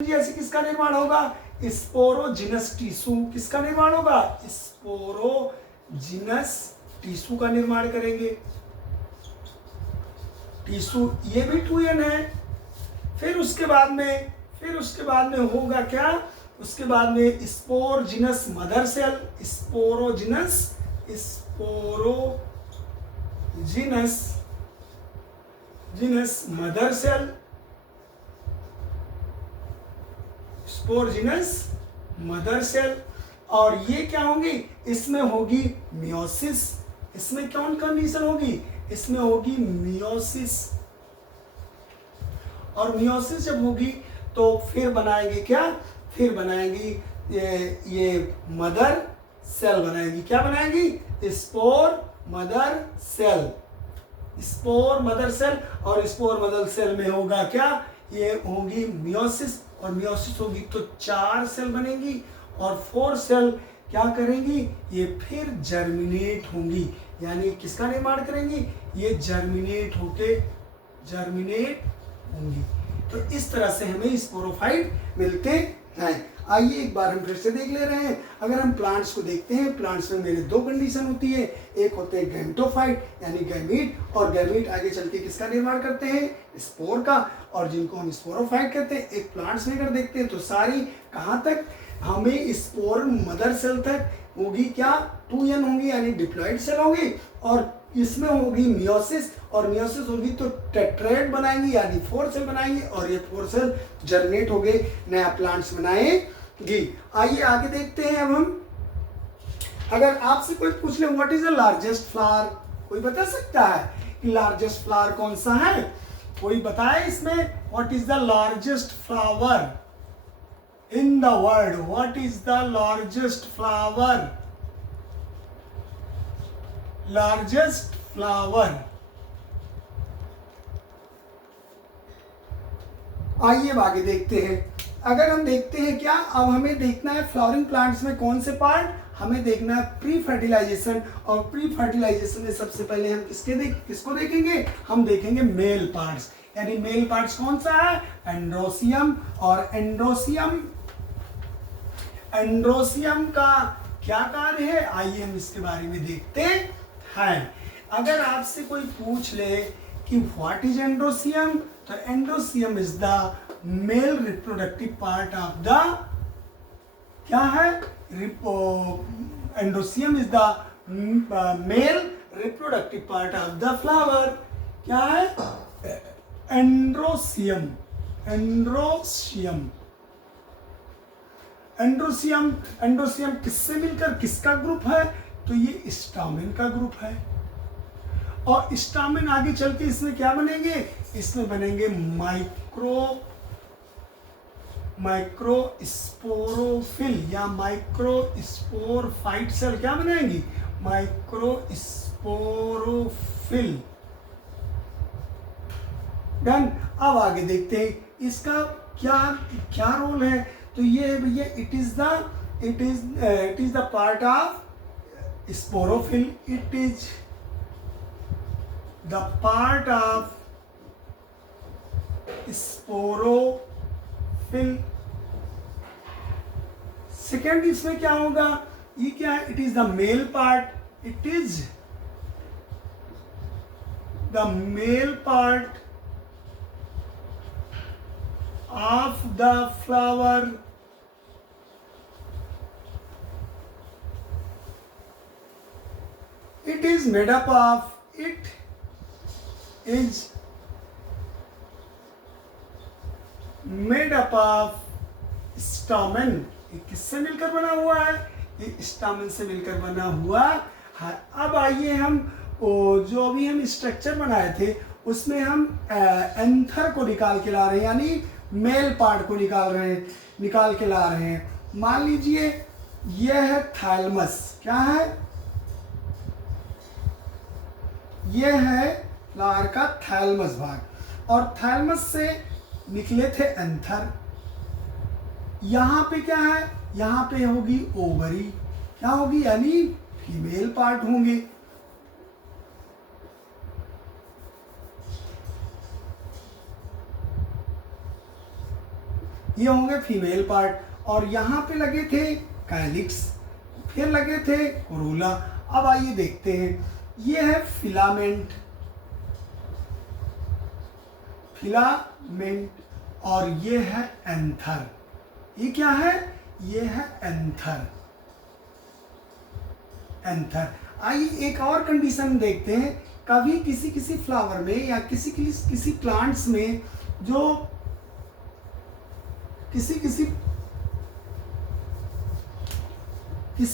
ऐसे किसका निर्माण होगा? स्पोरोजिनस टिश्यू किसका निर्माण होगा? स्पोरोजिनस टिश्यू का निर्माण करेंगे। टिश्यू ये भी 2n है। फिर उसके बाद में होगा क्या? उसके बाद में sporogenous mother cell, sporogenous mother cell, sporogenous mother cell. और ये क्या होंगी? इसमें होगी मियोसिस। इसमें कौन कंडीशन होगी? इसमें होगी मियोसिस। और मियोसिस जब होगी तो फिर बनाएंगे क्या? फिर बनाएंगी ये मदर सेल बनाएंगी। क्या बनाएंगी? Spore mother cell. Spore mother cell. और स्पोर मदर सेल में होगा क्या? ये होगी मियोसिस। और मियोसिस होगी तो 4 सेल बनेंगी और 4 सेल क्या करेंगी? ये फिर जर्मिनेट होंगी। यानी किसका निर्माण करेंगी? ये जर्मिनेट होंगी। तो इस तरह से हमें स्पोरोफाइट मिलते हैं। आइए एक बार हम फिर से देख ले रहे हैं। अगर हम प्लांट्स को देखते हैं, प्लांट्स में मेरे 2 कंडीशन होती है। एक होते हैं गैमेटोफाइट यानी गैमीट, और गैमीट आगे चल के किसका निर्माण करते हैं? स्पोर का। और जिनको हम स्पोरोफाइट कहते हैं। एक प्लांट्स में अगर देखते हैं तो सारी कहाँ तक? हमें स्पोर मदर सेल तक होगी क्या? 2n होंगी यानी डिप्लॉइड सेल होगी। और इसमें होगी मियोसिस, और मियोसिस होगी तो टेट्राएड बनाएंगी यानी 4 सेल बनाएंगी, और ये 4 सेल जर्मिनेट हो गए, नया प्लांट्स बनाएंगी। आइए आगे देखते हैं। अब हम अगर आपसे कोई पूछ ले what is the largest flower, कोई बता सकता है कि लार्जेस्ट फ्लावर कौन सा है? कोई बताए इसमें what is the largest flower in the world? What is the largest flower? Largest flower. आइए अब आगे देखते हैं। अगर हम देखते हैं क्या, अब हमें देखना है फ्लावरिंग प्लांट्स में कौन से पार्ट? हमें देखना है प्री फर्टिलाइजेशन। और प्री फर्टिलाइजेशन में सबसे पहले हम किसको देखेंगे? हम देखेंगे मेल पार्ट्स। यानी मेल पार्ट्स कौन सा है? एंड्रोसियम। और एंड्रोसियम का क्या कार्य है? आइए हम इसके बारे में देखते हैं। अगर आपसे कोई पूछ ले कि व्हाट इज एंड्रोसियम, तो androecium is the male reproductive part of the, क्या है? Androecium is the male reproductive part of the flower. क्या है? एंड्रोसियम किससे मिलकर किसका ग्रुप है? तो ये स्टामेन का ग्रुप है। और स्टामेन आगे चल के इसमें क्या बनेंगे? इसमें बनेंगे माइक्रोस्पोरोफिल या माइक्रोस्पोरफाइट सेल। क्या बनाएंगी? माइक्रोस्पोरोफिल। डन। अब आगे देखते हैं इसका क्या रोल है। तो ये भैया it is the part of sporophyll. It is the part of sporophyll. Second इसमें क्या होगा? ये क्या है? It is the male part. It is the male part of the flower. It is made up of stamen. ये किससे मिलकर बना हुआ है? ये स्टामेन से मिलकर बना हुआ है। अब आइए हम जो अभी हम स्ट्रक्चर बनाए थे उसमें हम एंथर को निकाल के ला रहे हैं, यानी मेल पार्ट को निकाल के ला रहे हैं। मान लीजिए यह है थैलमस। क्या है? यह है फ्लावर का थैलमस भाग, और थैलमस से निकले थे एंथर। यहां पे क्या है? यहां पे होगी ओवरी। क्या होगी? यानी फीमेल पार्ट होंगे। ये होंगे फीमेल पार्ट। और यहाँ पे लगे थे कैलिक्स, फिर लगे थे कोरोला। अब आइए देखते हैं, ये है फिलामेंट, फिलामेंट, और ये है एंथर। ये क्या है? ये है एंथर, एंथर। आइए एक और कंडीशन देखते हैं। कभी किसी किसी फ्लावर में या किसी प्लांट्स में जो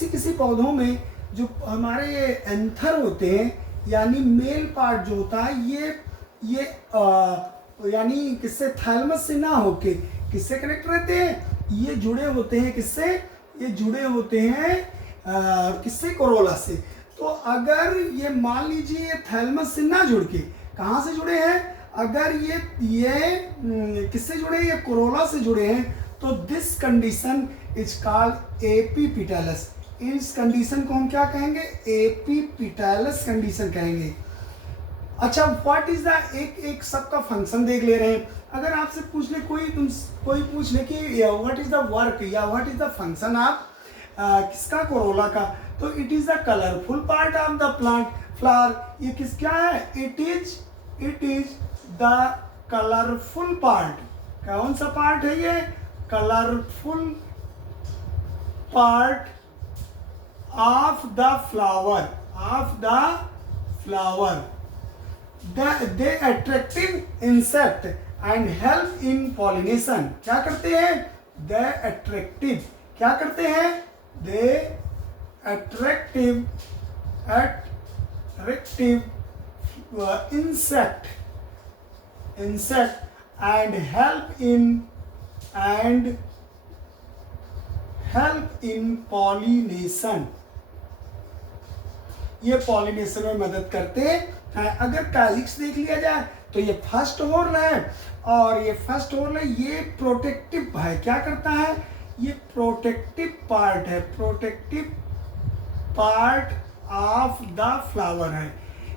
किसी पौधों में जो हमारे एंथर होते हैं, यानी मेल पार्ट जो होता है, ये यानी किससे, थैलमस से ना होके किससे कनेक्ट रहते हैं? ये जुड़े होते हैं किससे? ये जुड़े होते हैं किससे? कोरोला से। तो अगर ये मान लीजिए ये थैलमस से ना जुड़ के कहाँ से जुड़े हैं? अगर ये किससे जुड़े हैं? ये कोरोला से जुड़े हैं, तो दिस कंडीशन इज कॉल्ड एपीपिटैलस। इस कंडीशन को हम क्या कहेंगे? एपीपिटैलस कंडीशन कहेंगे। अच्छा, व्हाट इज द, एक सबका फंक्शन देख ले रहे हैं। अगर आपसे पूछ ले कोई पूछ ले कि व्हाट इज द वर्क या what is the function of किसका? कोरोला का। तो it is the colourful part of the plant flower. ये क्या है? It is the colourful part. कौन सा पार्ट है ये? Colourful part of the flower, they attractive insect and help in pollination। क्या करते हैं? they attractive, क्या करते हैं? they attractive insect and help in pollination। ये पॉलिनेशन में मदद करते हैं। अगर कैलिक्स देख लिया जाए तो ये फर्स्ट होल है, और ये फर्स्ट होल है, ये प्रोटेक्टिव है। क्या करता है? ये प्रोटेक्टिव पार्ट है, protective part of the flower है।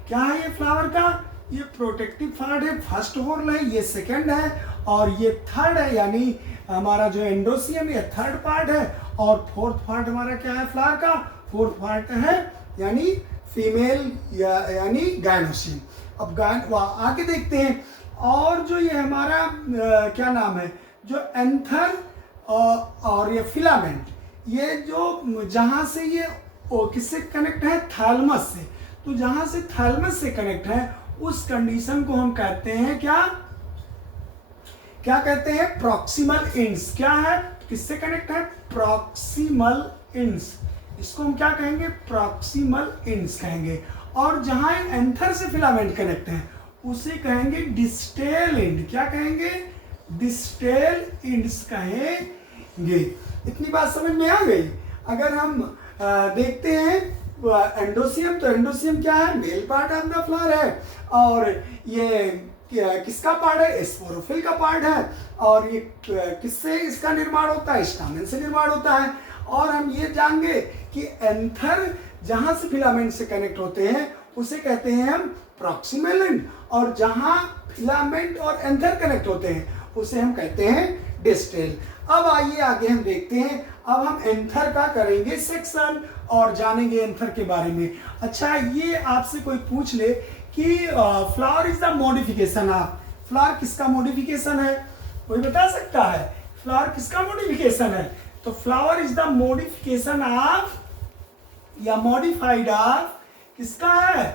क्या है ये फ्लावर का? ये प्रोटेक्टिव पार्ट है। फर्स्ट होल है, ये सेकंड है, और ये थर्ड है, यानी हमारा जो एंडोसियम, ये थर्ड पार्ट है, और फोर्थ पार्ट हमारा क्या है फ्लावर का? फोर्थ पार्ट है, यानी फीमेल यानी गायनोसियम। अब आगे देखते हैं। और जो ये हमारा क्या नाम है, जो एंथर और ये फिलामेंट, ये जो जहाँ से ये किससे कनेक्ट है? थैलमस से। तो जहाँ से थैलमस से कनेक्ट है, उस कंडीशन को हम कहते हैं क्या कहते हैं? Proximal ends. क्या है? किससे कनेक्ट है? Proximal ends. इसको हम क्या कहेंगे? प्रॉक्सिमल इंड्स कहेंगे। और जहां एंथर से फिलामेंट कनेक्ट है, उसे कहेंगे डिस्टेल इंड। क्या कहेंगे? डिस्टेल इंड्स कहेंगे। इतनी बात समझ में आ गई? अगर हम देखते हैं एंडोसियम, तो एंडोसियम क्या है? Male part of the flower है, और ये किसका पार्ट है? स्पोरोफिल का पार्ट है। और ये किससे इसका निर्माण होता है? स्टामेन से निर्माण होता है। और हम ये जानेंगे कि एंथर जहां से फिलामेंट से कनेक्ट होते हैं, उसे कहते हैं हम प्रॉक्सिमल एंड, और जहां फिलामेंट और एंथर कनेक्ट होते हैं, उसे हम कहते हैं डिस्टेल। अब आइए आगे हम देखते हैं। अब हम एंथर का करेंगे सेक्शन और जानेंगे एंथर के बारे में। अच्छा, ये आपसे कोई पूछ ले कि flower is the modification of, flower किसका मॉडिफिकेशन है? कोई बता सकता है फ्लावर किसका मॉडिफिकेशन है? तो flower is the modification of या मॉडिफाइड ऑफ किसका है?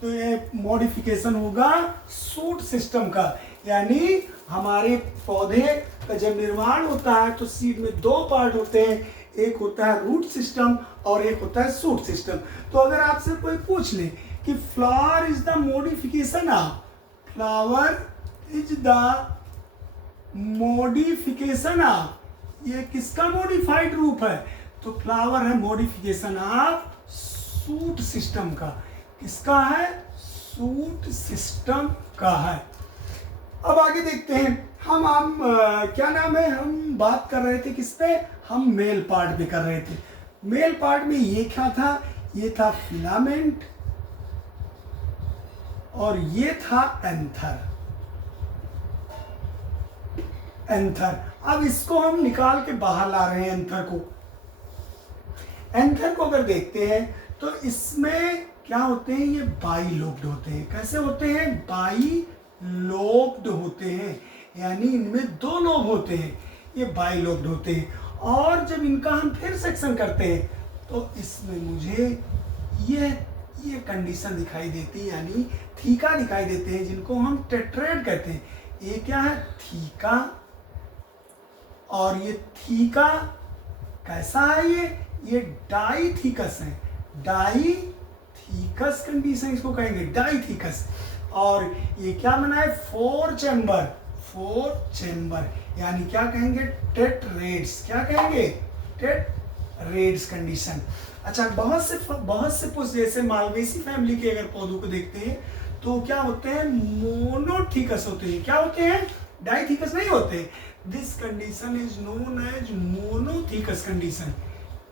तो ये मॉडिफिकेशन होगा सूट सिस्टम का। यानी हमारे पौधे का जब निर्माण होता है तो सीड में दो पार्ट होते हैं, एक होता है रूट सिस्टम और एक होता है सूट सिस्टम। तो अगर आपसे कोई पूछ ले कि flower is the modification of, flower is the modification of, ये किसका मॉडिफाइड रूप है? तो फ्लावर है मॉडिफिकेशन ऑफ सूट सिस्टम का। किसका है? सूट सिस्टम का है। अब आगे देखते हैं। हम क्या नाम है, हम बात कर रहे थे किस पे? हम मेल पार्ट पे कर रहे थे। मेल पार्ट में ये क्या था? ये था फिलामेंट और ये था एंथर। एंथर अब इसको हम निकाल के बाहर ला रहे हैं एंथर को। एंथर को अगर देखते हैं तो इसमें क्या होते हैं, ये बाइलोब्ड होते हैं। कैसे होते हैं, बाइलोब्ड होते हैं, यानी इनमें दो लोब होते हैं, ये बाइलोब्ड होते हैं। और जब इनका हम फिर सेक्शन करते हैं तो इसमें मुझे ये कंडीशन दिखाई देती है, यानी थीका दिखाई देते हैं, जिनको हम टेट्राहेड्रल कहते हैं। ये क्या है, थीका, और ये थीका कैसा है, ये डाईथीकस है, डाईथीकस कंडीशन इसको कहेंगे, डाईथीकस। और ये क्या बना है, फोर चेम्बर, यानी क्या कहेंगे, टेट्राहेड्रल्स। क्या कहेंगे, टेट्राहेड्रल्स कंडीशन। अच्छा, बहुत से पुष्प जैसे मालवेसी फैमिली के अगर पौधों को देखते हैं तो क्या होते हैं, मोनोथीकस होते हैं। क्या होते हैं, डाईथीकस नहीं होते। This condition is known as monothecous condition.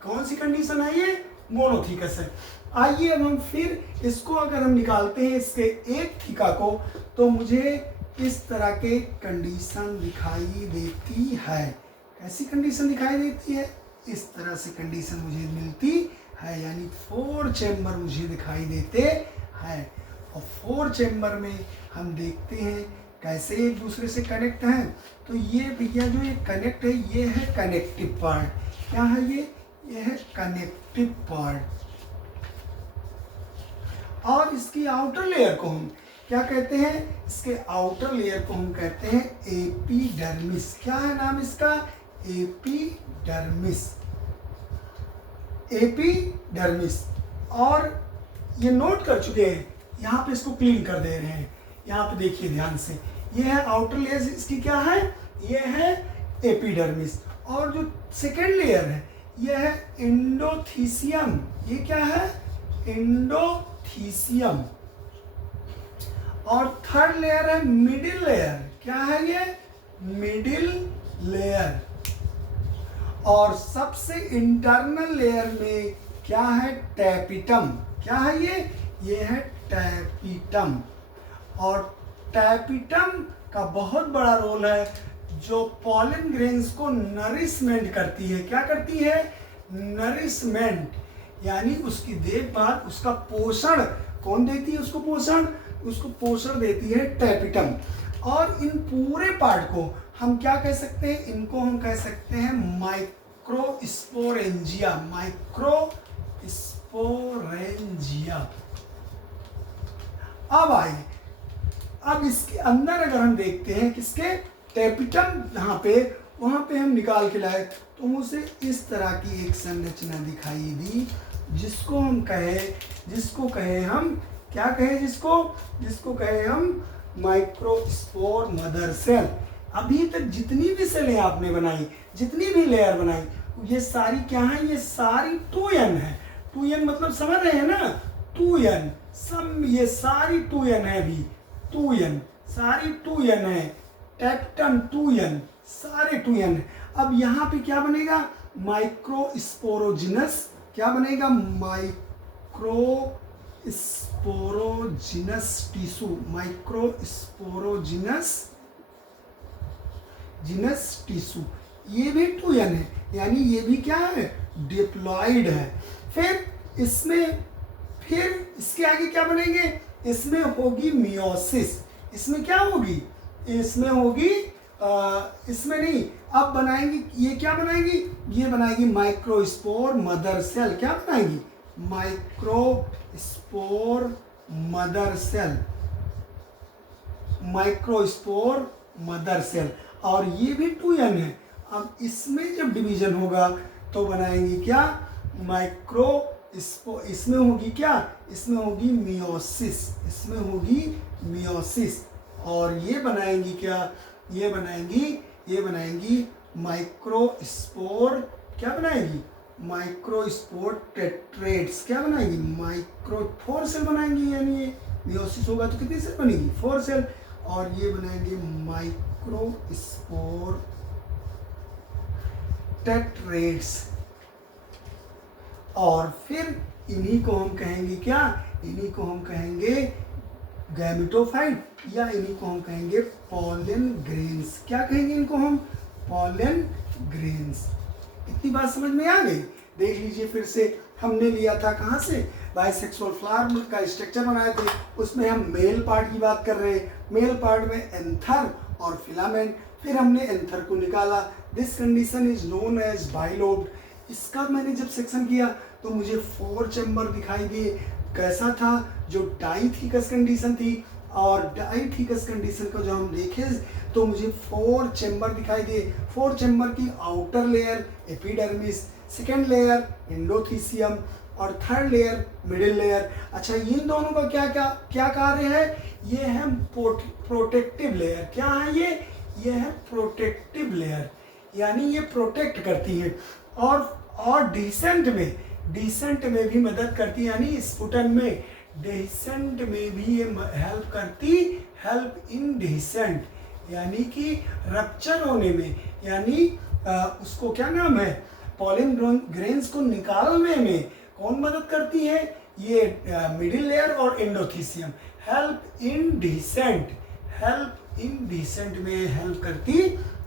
कौन सी कंडीशन है ये, मोनोथीकस है। आइए अब हम फिर इसको अगर हम निकालते हैं इसके एक थीका को, तो मुझे इस तरह के कंडीशन दिखाई देती है। कैसी कंडीशन दिखाई देती है, इस तरह से कंडीशन मुझे मिलती है, यानी फोर चेम्बर मुझे दिखाई देते हैं। और फोर चेम्बर में हम देखते हैं कैसे एक दूसरे से कनेक्ट हैं। तो ये भैया जो ये कनेक्ट है, ये है कनेक्टिव पार्ट। क्या है ये है कनेक्टिव पार्ट। और इसकी आउटर लेयर को हम क्या कहते हैं, इसके आउटर लेयर को हम कहते हैं एपिडर्मिस। क्या है नाम इसका, एपिडर्मिस, एपिडर्मिस। और ये नोट कर चुके हैं, यहाँ पे इसको क्लीन कर दे रहे हैं। यहाँ पे देखिए ध्यान से, ये है आउटर लेयर, इसकी क्या है, ये है एपिडर्मिस। और जो सेकेंड लेयर है ये है एंडोथीसियम। ये क्या है, एंडोथीसियम। और थर्ड लेयर है मिडिल लेयर। क्या है ये, मिडिल लेयर। और सबसे इंटरनल लेयर में क्या है, टैपिटम। क्या है ये है टैपिटम। और टैपिटम का बहुत बड़ा रोल है, जो पॉलन ग्रेन्स को नरिशमेंट करती है। क्या करती है, नरिशमेंट, यानी उसकी देखभाल, उसका पोषण कौन देती है, उसको पोषण देती है टैपिटम। और इन पूरे पार्ट को हम क्या कह सकते हैं, इनको हम कह सकते हैं माइक्रोस्पोरेंजिया, माइक्रोस्पोरेंजिया। अब आइए, अब इसके अंदर अगर हम देखते हैं किसके, टैपिटम जहाँ पे, वहाँ पे हम निकाल के लाए तो मुझे इस तरह की एक संरचना दिखाई दी, जिसको कहे हम क्या कहे, जिसको कहे हम माइक्रोस्पोर मदर सेल। अभी तक जितनी भी सेलें आपने बनाई, जितनी भी लेयर बनाई, ये सारी क्या है, ये सारी 2n है। 2n मतलब समझ रहे हैं ना, 2n सब, ये सारी 2n है, अभी 2n, सारी 2n है, टैपिटम 2n, सारे 2n है। अब यहाँ पे क्या बनेगा, माइक्रोस्पोरोजिनस। क्या बनेगा, माइक्रोस्पोरोजिनस टिश्यू, माइक्रोस्पोरोजिनस टिश्यू। ये भी 2n है, यानी ये भी क्या है, डिप्लॉयड है। फिर इसके आगे क्या बनेंगे, इसमें होगी मियोसिस। इसमें क्या होगी, इसमें होगी इसमें नहीं, अब बनाएंगी, ये क्या बनाएंगी, ये बनाएगी माइक्रोस्पोर मदर सेल। क्या बनाएंगी, microspore mother cell, microspore mother cell. और ये भी 2n है। अब इसमें जब डिवीजन होगा तो बनाएंगी क्या, इसमें होगी क्या, इसमें होगी मियोसिस, इसमें होगी मियोसिस। और ये बनाएंगी क्या, ये बनाएंगी माइक्रोस्पोर। क्या बनाएंगी, माइक्रोस्पोर टेट्राहेड्रल्स। क्या बनाएंगी, माइक्रो 4 सेल बनाएंगी, यानी ये मियोसिस होगा तो कितनी सेल बनेगी, 4 सेल। और ये बनाएंगे माइक्रोस्पोर टेट्राहेड्रल्स। और फिर इन्हीं को हम कहेंगे क्या, इन्हीं को हम कहेंगे गैमेटोफाइट, या इन्हीं को हम कहेंगे पॉलन ग्रेन्स। क्या कहेंगे इनको हम, पॉलन ग्रेन्स। इतनी बात समझ में आ गई? देख लीजिए फिर से, हमने लिया था कहाँ से, बाइसेक्सुअल फ्लावर का स्ट्रक्चर बनाए थे, उसमें हम मेल पार्ट की बात कर रहे हैं। मेल पार्ट में एंथर और फिलामेंट, फिर हमने एंथर को निकाला। This condition is known as bilobed. इसका मैंने जब सेक्शन किया तो मुझे 4 चैम्बर दिखाई दिए। कैसा था? जो डाइथिकस कंडीशन थी, और डाइथिकस कंडीशन को जो हम देखे तो मुझे 4 चैम्बर दिखाई दिए। 4 चैम्बर की outer layer epidermis, second layer endothecium और थर्ड लेयर मिडिल लेयर। अच्छा, इन दोनों का क्या कार्य है? ये है प्रोटेक्टिव लेयर। क्या है ये है प्रोटेक्टिव लेयर, यानी ये प्रोटेक्ट करती है। और डिसेंट में भी मदद करती है, यानी स्फुटन में, डिसेंट में भी ये हेल्प करती, हेल्प इन डिसेंट, यानी कि रप्चर होने में, यानी उसको क्या नाम है, पॉलन ग्रेन्स को निकालने में कौन मदद करती है? ये मिडिल लेयर और एंडोथीसियम। हेल्प इन डिसेंट में हेल्प करती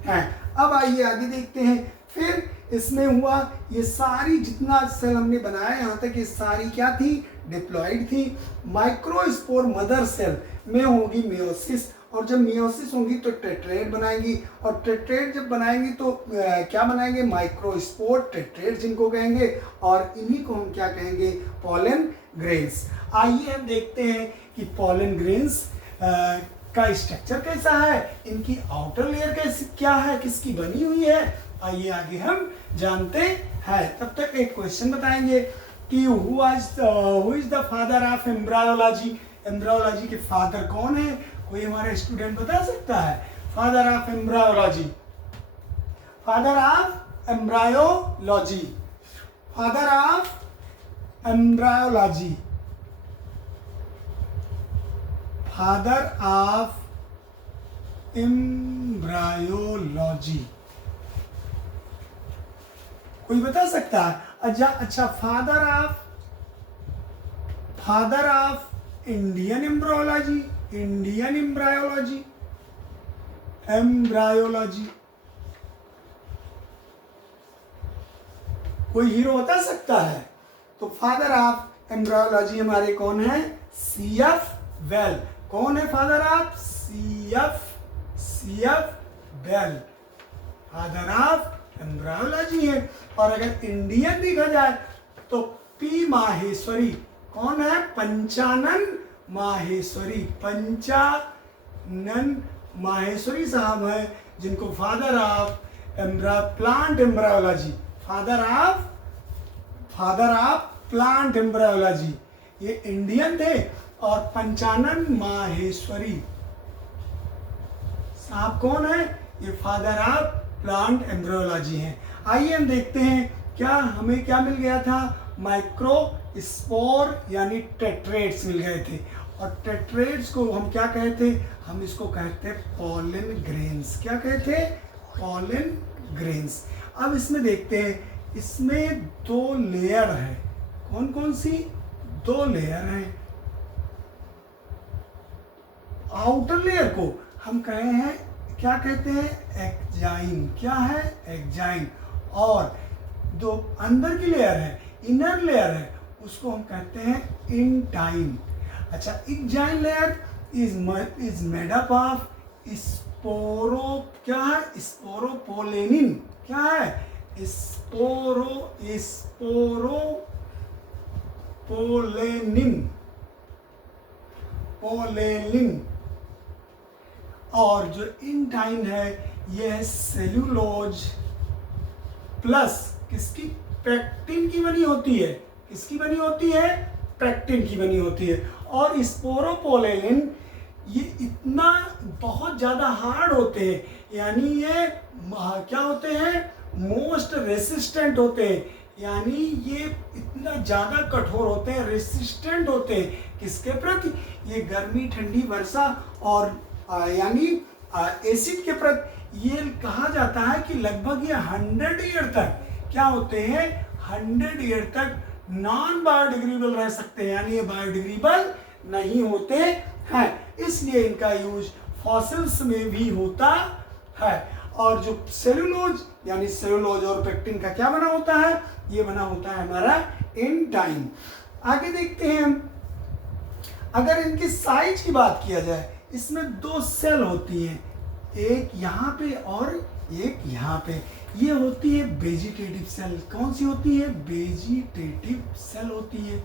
है। अब आइए आगे देखते हैं। फिर इसमें हुआ, ये सारी जितना सेल हमने बनाया यहाँ तक, ये सारी क्या थी? डिप्लॉइड थी। माइक्रोस्पोर मदर सेल में होगी मियोसिस, और जब मियोसिस होगी तो टेट्रेड बनाएंगी, और टेट्रेड जब बनाएंगी तो क्या बनाएंगे? माइक्रोस्पोर टेट्रेड जिनको कहेंगे, और इन्हीं को हम क्या कहेंगे? Pollen grains. आइए हम देखते हैं कि पॉलन ग्रेन्स का स्ट्रक्चर कैसा है, इनकी आउटर लेयर कैसी क्या है, किसकी बनी हुई है। आइए आगे हम जानते हैं। तब तक एक क्वेश्चन बताएंगे कि who is the father of embryology. Embryology के फादर कौन है? कोई हमारा स्टूडेंट बता सकता है? Father of embryology, father of embryology, father of embryology, father of embryology, कोई बता सकता है? अच्छा, father of Indian embryology, Indian embryology, embryology, कोई हीरो बता सकता है? तो फादर ऑफ एम्ब्रायोलॉजी हमारे कौन है? CF Bell. कौन है father of? CF Bell father of embryology है। और अगर इंडियन देखा जाए तो पी माहेश्वरी। कौन है? पंचानन माहेश्वरी, पंचानन माहेश्वरी साहब है, जिनको father of plant embryology, father of plant embryology, ये इंडियन थे। और पंचानन माहेश्वरी साहब कौन है? ये फादर ऑफ प्लांट एम्ब्रायोलॉजी हैं। आइए हम देखते हैं क्या हमें क्या मिल गया था? माइक्रोस्पोर यानी टेट्रेड्स मिल गए थे, और टेट्रेड्स को हम क्या कहते? हम इसको कहते पॉलन ग्रेन्स। क्या कहते? Pollen grains. अब इसमें देखते हैं, इसमें 2 लेयर है। कौन कौन सी? 2 लेयर हैं। आउटर लेयर को हम कहे हैं, क्या कहते हैं? एक्जाइन। क्या है? एक्जाइन। और जो अंदर की लेयर है, इनर लेयर है, उसको हम कहते हैं इंटाइन। अच्छा, exine layer is made up of sporo, क्या है? स्पोरोपोलेनिन। क्या है? पोलेनिन। और जो इंटाइन है ये है सेल्यूलोज प्लस किसकी? पेक्टिन की बनी होती है। किसकी बनी होती है? पेक्टिन की बनी होती है। और स्पोरोपोलेनिन ये इतना बहुत ज़्यादा हार्ड होते हैं, यानी ये क्या होते हैं? मोस्ट रेसिस्टेंट होते हैं, यानी ये इतना ज़्यादा कठोर होते हैं, रेसिस्टेंट होते हैं। किसके प्रति? ये गर्मी, ठंडी, वर्षा और यानी एसिड के प्रति। ये कहा जाता है कि लगभग ये 100 ईयर तक क्या होते हैं? 100 ईयर तक नॉन बायोडिग्रेडेबल रह सकते हैं, यानी ये बायोडिग्रेडेबल नहीं होते हैं, इसलिए इनका यूज फॉसिल्स में भी होता है। और जो सेलुलोज यानी सेलुलोज और पेक्टिन का क्या बना होता है, ये बना होता है हमारा एंजाइम। आगे देखते हैं हम, अगर इनकी साइज की बात किया जाए, इसमें दो सेल होती हैं, एक यहाँ पे और एक यहाँ पे, ये होती है वेजिटेटिव सेल। कौन सी होती है, वेजिटेटिव सेल होती है।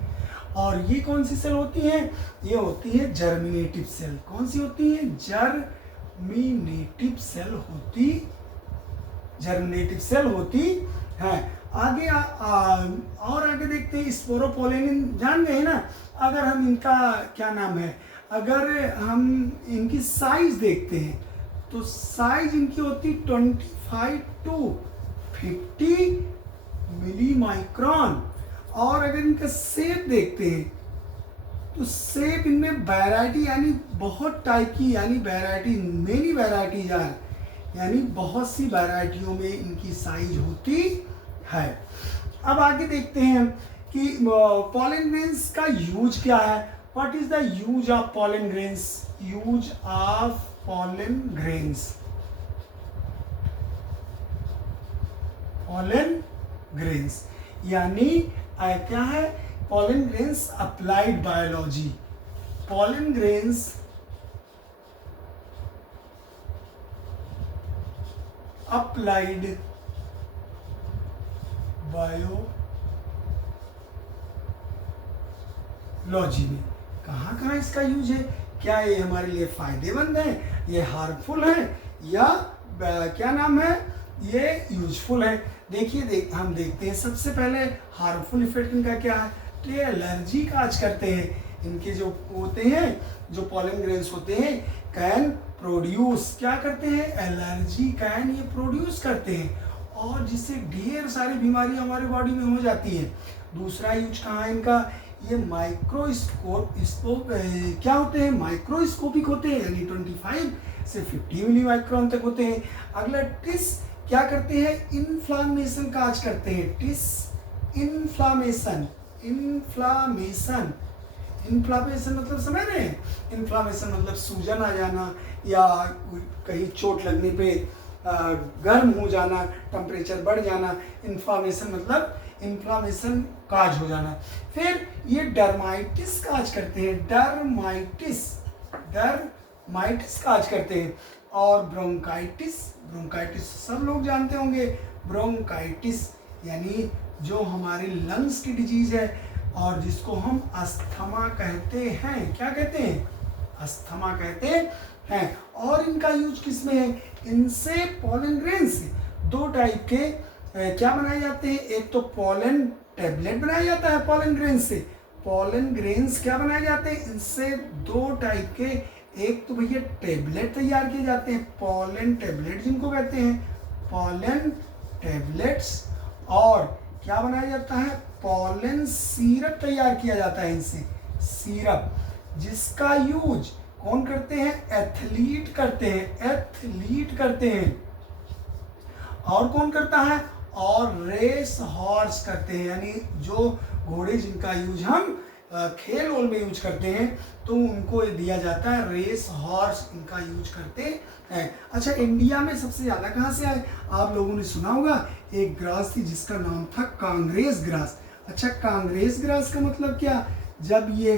और ये कौन सी सेल होती है, ये होती है जर्मिनेटिव सेल। कौन सी होती है, जर्मिनेटिव सेल होती, जर्मिनेटिव सेल होती है। आगे और आगे देखते हैं, स्पोरोपोलेनिन जान गए ना। अगर हम इनका क्या नाम है, अगर हम इनकी साइज देखते हैं तो साइज इनकी होती 25 to 50 मिली माइक्रोन। और अगर इनका शेप देखते हैं तो शेप इनमें वैरायटी यानी बहुत टाइप की, यानी वैरायटी, मेनी वैरायटीज आर, यानी बहुत सी वैरायटियों में इनकी साइज होती है। अब आगे देखते हैं कि पॉलन ग्रेन्स का यूज क्या है। What is the use of pollen grains, use of pollen grains, pollen grains यानी क्या है, pollen grains applied biology, pollen grains applied biology में कहाँ कहाँ इसका यूज है, क्या ये हमारे लिए फायदेमंद है, ये हार्मफुल है, या क्या नाम है, ये यूजफुल है। देखिए हम देखते हैं सबसे पहले हार्मफुल इफेक्ट इनका क्या है, तो ये एलर्जी काज करते हैं। इनके जो होते हैं, जो पॉलन ग्रेन्स होते हैं, कैन प्रोड्यूस, क्या करते हैं, एलर्जी कैन ये प्रोड्यूस करते हैं, और जिससे ढेर सारी बीमारियां हमारे बॉडी में हो जाती है। दूसरा यूज कहाँ है इनका, ये क्या होते हैं, माइक्रोस्कोपिक होते हैं, यानी 25 से 50 मिली माइक्रोन तक होते हैं। अगला टिस क्या करते हैं, इन्फ्लामेशन काज करते हैं, टिस इन्फ्लामेशन, इन्फ्लामेशन, इन्फ्लामेशन मतलब समझ रहे हैं, इन्फ्लामेशन मतलब सूजन आ जाना, या कहीं चोट लगने पे गर्म हो जाना, टेम्परेचर बढ़ जाना, इन्फ्लामेशन मतलब इन्फ्लामेशन काज हो जाना। फिर ये डर्माइटिस काज करते हैं, डर्माइटिस, डर्माइटिस काज करते हैं। और ब्रोंकाइटिस, ब्रोंकाइटिस सब लोग जानते होंगे, ब्रोंकाइटिस यानी जो हमारी लंग्स की डिजीज है, और जिसको हम अस्थमा कहते हैं, क्या कहते हैं, अस्थमा कहते हैं। और इनका यूज किस में है, इनसे पॉलन ग्रेन से दो टाइप के क्या बनाए जाते हैं, एक तो पॉलन टेबलेट बनाया जाता है पॉलन ग्रेन से, पॉलन ग्रेन्स क्या बनाए जाते हैं, इनसे दो टाइप के, एक तो भैया टेबलेट तैयार किए जाते हैं, पॉलन टेबलेट जिनको कहते हैं, पॉलन टेबलेट्स, और क्या बनाया जाता है, पॉलन सिरप तैयार किया जाता है इनसे, सिरप, जिसका यूज कौन करते हैं, एथलीट करते हैं, एथलीट करते हैं। और कौन करता है, और रेस हॉर्स करते हैं, यानी जो घोड़े जिनका यूज हम खेल वोल में यूज करते हैं, तो उनको दिया जाता है, रेस हॉर्स इनका यूज करते हैं। अच्छा, इंडिया में सबसे ज़्यादा कहाँ से आए, आप लोगों ने सुना होगा, एक ग्रास थी जिसका नाम था कांग्रेस ग्रास। अच्छा, कांग्रेस ग्रास का मतलब क्या, जब ये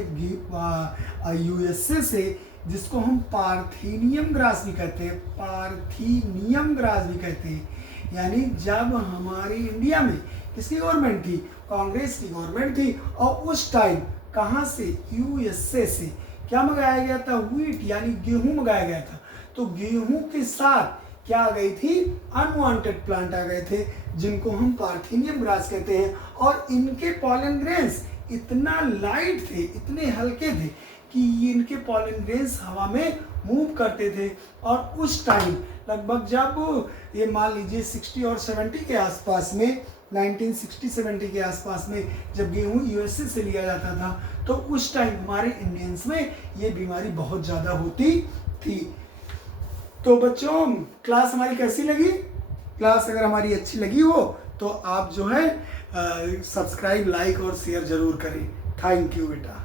यूएसए से, जिसको हम पार्थेनियम ग्रास भी कहते हैं, पार्थेनियम ग्रास भी कहते हैं, यानी जब हमारी इंडिया में किसकी गवर्नमेंट थी, कांग्रेस की गवर्नमेंट थी, और उस टाइम कहाँ से, यूएसए से क्या मंगाया गया था, व्हीट यानी गेहूं मंगाया गया था। तो गेहूं के साथ क्या आ गई थी, अनवांटेड प्लांट आ गए थे, जिनको हम पार्थेनियम ग्रास कहते हैं। और इनके पॉलन ग्रेन्स इतना लाइट थे, इतने हल्के थे कि इनके पॉलन ग्रेन्स हवा में मूव करते थे। और उस टाइम लगभग जब ये मान लीजिए 60 और 70 के आसपास में, 1960-70 के आसपास में जब गेहूं यूएसए से लिया जाता था, तो उस टाइम हमारे इंडियंस में ये बीमारी बहुत ज़्यादा होती थी। तो बच्चों, क्लास हमारी कैसी लगी, क्लास अगर हमारी अच्छी लगी हो तो आप जो है सब्सक्राइब, लाइक और शेयर जरूर करें। थैंक यू बेटा।